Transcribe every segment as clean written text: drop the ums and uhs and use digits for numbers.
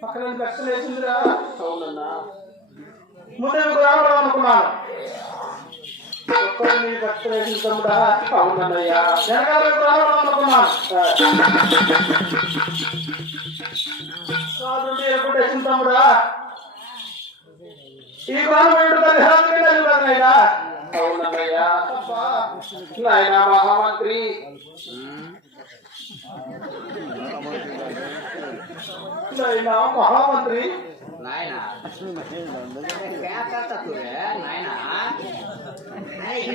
పక్కన కష్టం వేసిందిరా. అవునన్నా ముందుకు రావడం అనుకున్నాను. ఒక్కరు మీరు కష్టం వేసిన తమ్ముడా. అవునన్నయ్యా వెనకాలకు రావడం అనుకున్నాను. కాదు ఎప్పుడు వేసిన తమ్ముడా. ఈ గవర్నమెంట్ కదనయ్యా. అవునన్నయ్యా నాయన మహామంత్రి నాయనా మహామంత్రి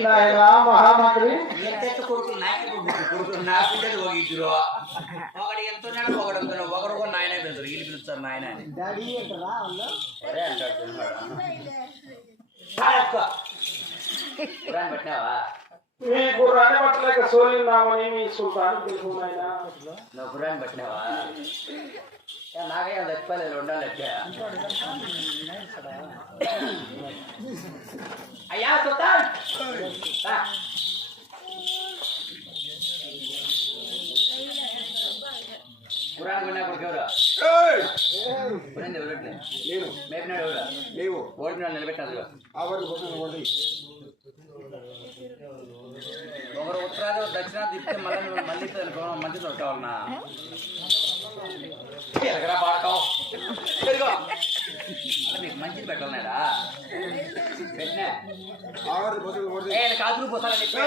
నాయనా మహామంత్రి ఒకటి వెళ్తున్నాడు ఒకరు నాయన పిలుస్తారు వీళ్ళు పిలుస్తారు నాయన పెట్టినావా మీ గుర్రాన్ని పట్టలేక సోలిందామని మీ సుల్తాన్ పిలుపు నాయన. నువ్వు గుర్రాన్ని పట్టినావా నాకే తెప్పలేదు ఉండాలి అయ్యా సుల్తాన్ గుర్రాన్ని కొన్నా కొడుకు ఎవరు ఎవరట్లే నేను మేపినాడు ఎవరు లేవు ఓడినాడు నిలబెట్టారు ఒకరు ఉత్తరాది దక్షిణాది తిప్పితే మళ్ళీ మళ్ళీ మంచి దొరకాలన్నా ఎరగరా పాడకం మీకు మంచిది పెట్టాలన్నాడా పెట్టినా కాదులు పోసాలని చెప్పి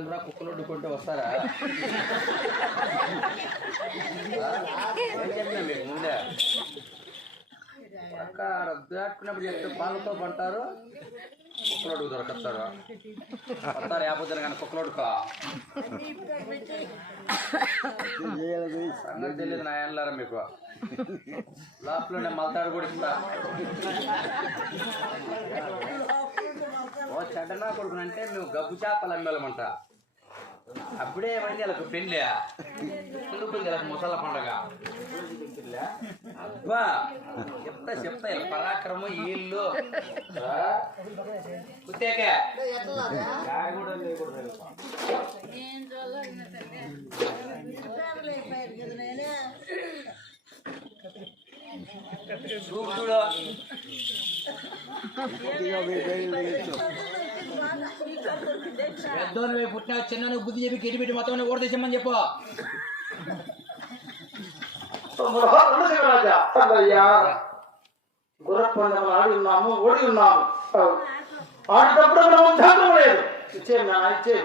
కదనరా కుక్కలు వండుకుంటే వస్తారా? ఏం చెప్పినా మీకు ముందే అక్క దాటుకున్నప్పుడు చెప్తే పాలతో పంటారు, కుక్కలోడు దొరకస్తారు వస్తారు. యాపోతారు కానీ కుక్కలోడుక సంగతి తెలియదు నా ఏళ్ళారా మీకు. లాస్ట్లోనే మల్తాడు కూడా ఇస్తా. ఓ చెడ్డనా కొడుకునంటే మేము గబ్బు చేపలు అమ్మేళ్ళమంట. అప్పుడే ఏమైంది వాళ్ళకు పెళ్ళి ఎందుకుంది వాళ్ళకి ముసళ్ళ పండగ. అబ్బా చెప్తా ఇలా పరాక్రమం వీళ్ళు కుత్తేకే చూపు చూడు. పెద్దోని పుట్టిన చిన్న బుద్ధి చెప్పి కెట్టి పెట్టి మొత్తం ఓడి తెచ్చమని చెప్పు. రాజా అన్నయ్యా గుర్రపందెం ఆడి ఉన్నాము, ఓడి ఉన్నాము. ఆడినప్పుడు మనం ఉద్యోగం లేదు. ఇచ్చేది నాన్న ఇచ్చేది.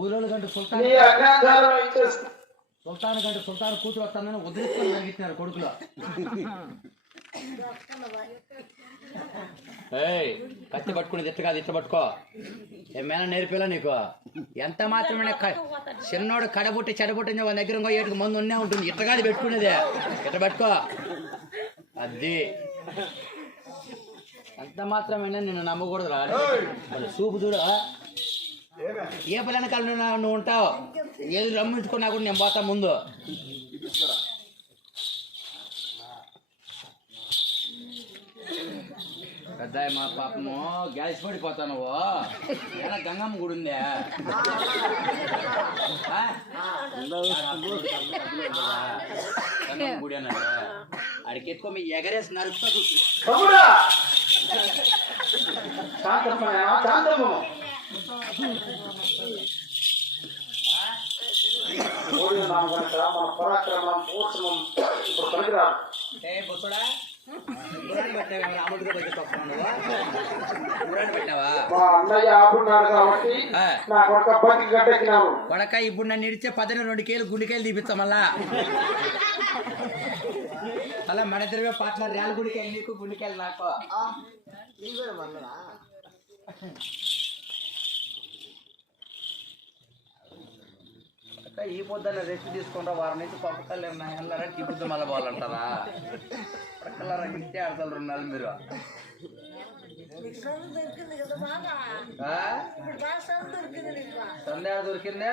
ఊళ్ళో కంటే సుల్తాన్ కంటే సుల్తాన్ కూతురు వస్తానని వదిలించుకొని జరిగిస్తున్నారు కొడుకులో. కత్తి పట్టుకుని ఇట్ట కాదు ఇట్ట పట్టుకో. ఏమైనా నేర్పేలా నీకు? ఎంత మాత్రమే చిన్నోడు కడబుట్టి చెడబుట్టింది వాళ్ళ దగ్గర ఇంకో ఏటుకు మందు ఉన్నే ఉంటుంది. ఇట్ట కాదు పెట్టుకునేదే, ఇట్ట పట్టుకో. అది ఎంత మాత్రమైనా నిన్ను నమ్మకూడదు రా. చూపు చూడు. ఏ పని కాలం నువ్వు ఉంటావు. ఏది రమ్మించుకున్నా కూడా నేను పోతా ముందు. పెద్ద మా పాపము గ్యాస్ పడిపోతా నువ్వు. ఏమైనా గంగమ్మ గుడి ఉందే? గంగమ్మ గుడి అన్నాడు. అడికి ఎక్కువ మీ ఎగరేసి నరుకుతా. పరాక్రమం పూర్ణం ఇప్పుడు పనికిరాదు. కొడక ఇప్పుడు నన్ను ఇడిచే 12 కేలు గుండెకాయలు తీపిస్తా. మళ్ళా అలా మన ఇద్దరు పార్ట్నర్ రేళ్ళ గుడికాయలు నీకు, గుండెకాయలు నాకు. ఈ పొద్దున్న రెస్ట్ తీసుకుంటా. వారం నుంచి పంపుతారు నా ఎల్లరా ఈ పొద్దు మళ్ళీ పోవాలంటారా? పక్కలారా ఇంటే ఆడతారు 2 నెలలు మీరు. సందే దొరికిందే.